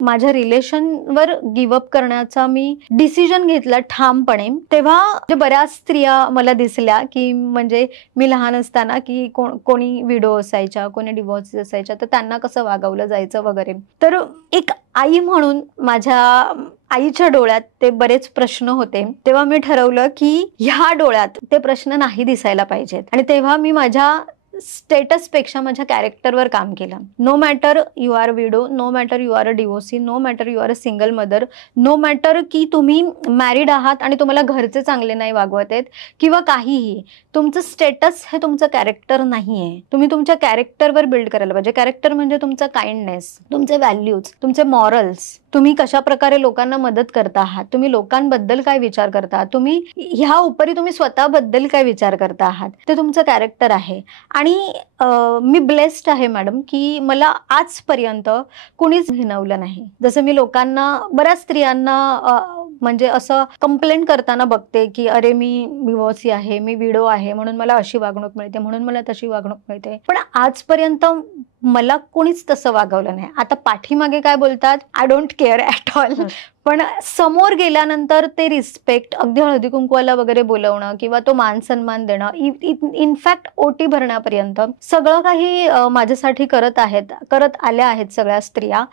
माझ्या रिलेशनवर गिव्हअप करण्याचा मी डिसिजन घेतला ठामपणे, तेव्हा बऱ्याच स्त्रिया मला दिसल्या की म्हणजे मी लहान असताना की कोणी विडो असायच्या, कोणी डिव्होर्स असायच्या, तर त्यांना कसं वागवलं जायचं वगैरे. तर एक आई म्हणून माझ्या आईच्या डोळ्यात ते बरेच प्रश्न होते. तेव्हा मी ठरवलं की ह्या डोळ्यात ते प्रश्न नाही दिसायला पाहिजेत, आणि तेव्हा मी माझ्या स्टेटस पेक्षा माझ्या कॅरेक्टरवर काम केलं. No matter you are widow, no matter you are a divorcee, no matter you are a single mother, no matter की तुम्ही मॅरिड आहात आणि तुम्हाला घरचे चांगले नाही वागवत आहेत किंवा काहीही, तुमचं स्टेटस हे तुमचं कॅरेक्टर नाहीये. तुम्ही तुमच्या कॅरेक्टरवर बिल्ड करायला पाहिजे. कॅरेक्टर म्हणजे तुमचा काइंडनेस, तुमचे व्हॅल्यूज, तुमचे मॉरल्स, तुम्ही कशा प्रकारे लोकांना मदत करता आहात, तुम्ही लोकांबद्दल काय विचार करता, तुम्ही ह्या उपरी तुम्ही स्वतःबद्दल काय विचार करता आहात, ते तुमचं कॅरेक्टर आहे. आणि मी ब्लेस्ड आहे मॅडम की मला आजपर्यंत कुणीच हिणवलं नाही. जसं मी लोकांना, बऱ्याच स्त्रियांना म्हणजे असं कंप्लेंट करताना बघते की अरे मी डिवोर्सी आहे, मी विडो आहे, म्हणून मला अशी वागणूक मिळते, म्हणून मला तशी वागणूक मिळते. पण आजपर्यंत मला कोणीच तसं वागवलं नाही. आता पाठीमागे काय बोलतात I don't care at all, पण समोर गेल्यानंतर ते रिस्पेक्ट, अगदी हळदी कुंकवाला वगैरे बोलवणं किंवा तो मान सन्मान देणं, इनफॅक्ट ओटी भरण्यापर्यंत सगळं काही माझ्यासाठी करत आल्या आहेत सगळ्या स्त्रिया.